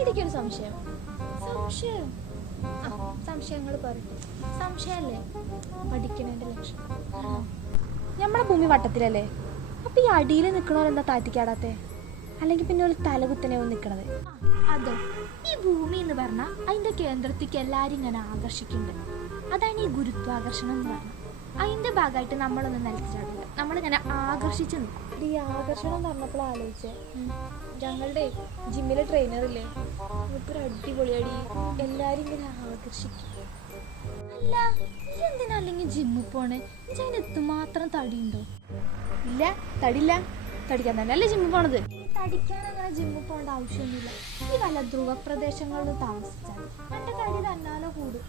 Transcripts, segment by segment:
എനിക്കൊരു സംശയം. സംശയം സംശയങ്ങൾ പറയും. സംശയമല്ലേ പഠിക്കണേന്റെ ലക്ഷ്യം. നമ്മളെ ഭൂമി വട്ടത്തിലല്ലേ? അപ്പൊ ഈ അടിയിൽ നിൽക്കണോരെന്താ താറ്റിക്കാടാത്തെ? അല്ലെങ്കിൽ പിന്നെ ഒരു തലകുത്തനെയോ നിൽക്കണത്? അതോ, ഈ ഭൂമി എന്ന് പറഞ്ഞാൽ അതിന്റെ കേന്ദ്രത്തേക്ക് എല്ലാരും ഇങ്ങനെ ആകർഷിക്കുന്നുണ്ട്. അതാണ് ഈ ഗുരുത്വാകർഷണം എന്ന് പറഞ്ഞാൽ. അതിന്റെ ഭാഗമായിട്ട് നമ്മളൊന്നും നിലച്ചിട്ടില്ല, നമ്മളിങ്ങനെ ആകർഷിച്ച് നിൽക്കും. ഈ ആകർഷണം എന്ന് പറഞ്ഞപ്പോൾ ആലോചിച്ചേ, ഞങ്ങളുടെ ജിമ്മിലെ ട്രെയിനറില്ലേ, ഒരു അടിപൊളിയടി, എല്ലാരും ഇങ്ങനെ ആകർഷിക്കും. അല്ല, എന്തിനാ അല്ലെങ്കിൽ ജിമ്മിൽ പോണേ? അതിന് എത്തുമാത്രം തടിയുണ്ടോ? ഇല്ല, തടിയില്ല. തടിക്കാൻ തന്നെ അല്ലേ ജിമ്മിൽ പോണത്. തടിക്കാൻ അങ്ങനെ ജിമ്മിൽ പോകേണ്ട ആവശ്യമൊന്നുമില്ല. ഈ വല്ല ധ്രുവ പ്രദേശങ്ങളിൽ താമസിച്ചാൽ എന്റെ തടി തന്നാലോ കൂടും.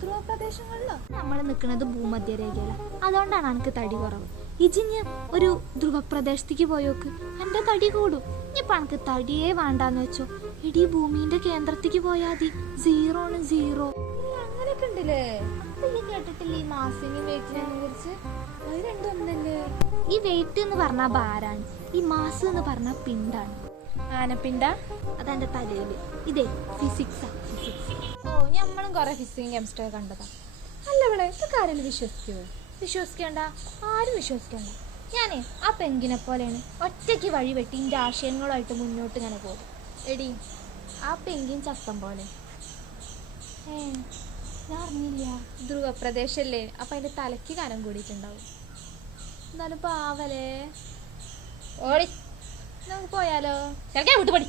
ധ്രുവ പ്രദേശങ്ങളിലോ? നമ്മൾ നിൽക്കുന്നത് ഭൂമധ്യരേഖയില, അതുകൊണ്ടാണ് എനിക്ക് തടി കുറവ്. ഇജിഞ്ഞ് ഒരു ധ്രുവ പ്രദേശത്തേക്ക് പോയോക്ക്, എന്റെ തടി കൂടും. ഇനിയിപ്പോൾ എനിക്ക് തടിയേ വേണ്ടാന്ന് വെച്ചോ, ഇടീ ഭൂമിന്റെ കേന്ദ്രത്തേക്ക് പോയാൽ മതി. 0 ആണ് 0. അങ്ങനെയൊക്കെ ഉണ്ടല്ലേ? അപ്പൊ ഈ കേട്ടിട്ടില്ല ഈ മാസിനെയും വെയിറ്റിനെ കുറിച്ച്? അത് രണ്ടും ഒന്നല്ലേ? ഈ വെയിറ്റ് എന്ന് പറഞ്ഞാൽ ഭാരാണ്, ഈ മാസ് എന്ന് പറഞ്ഞാൽ പിണ്ടാണ്. ആനപ്പിണ്ട അതെന്റെ തലയില്. ഇതേ ഫിസിക്സാ, ഫിസിക്സ്. ഓ, നമ്മളും കുറെ ഫിസിക്സും കെമിസ്ട്രി ഒക്കെ കണ്ടതാ. അല്ല ഇവിടെ ഇതൊക്കെ ആരെങ്കിലും വിശ്വസിക്കുമോ? വിശ്വസിക്കേണ്ട, ആരും വിശ്വസിക്കേണ്ട. ഞാനേ ആ പെങ്കിനെ പോലെയാണ്, ഒറ്റയ്ക്ക് വഴി വെട്ടി എൻ്റെ ആശയങ്ങളുമായിട്ട് മുന്നോട്ട് ഇങ്ങനെ പോകും. എടി, ആ പെങ്കിൻ ചത്തം പോലെ. ഞാൻ അറിഞ്ഞില്ല. ധ്രുവപ്രദേശല്ലേ, അപ്പം അതിൻ്റെ തലയ്ക്ക് കനം കൂടിയിട്ടുണ്ടാവും. എന്നാലും പാവലേ. ഓടി, നമുക്ക് പോയാലോ? വിട്ടുപടി.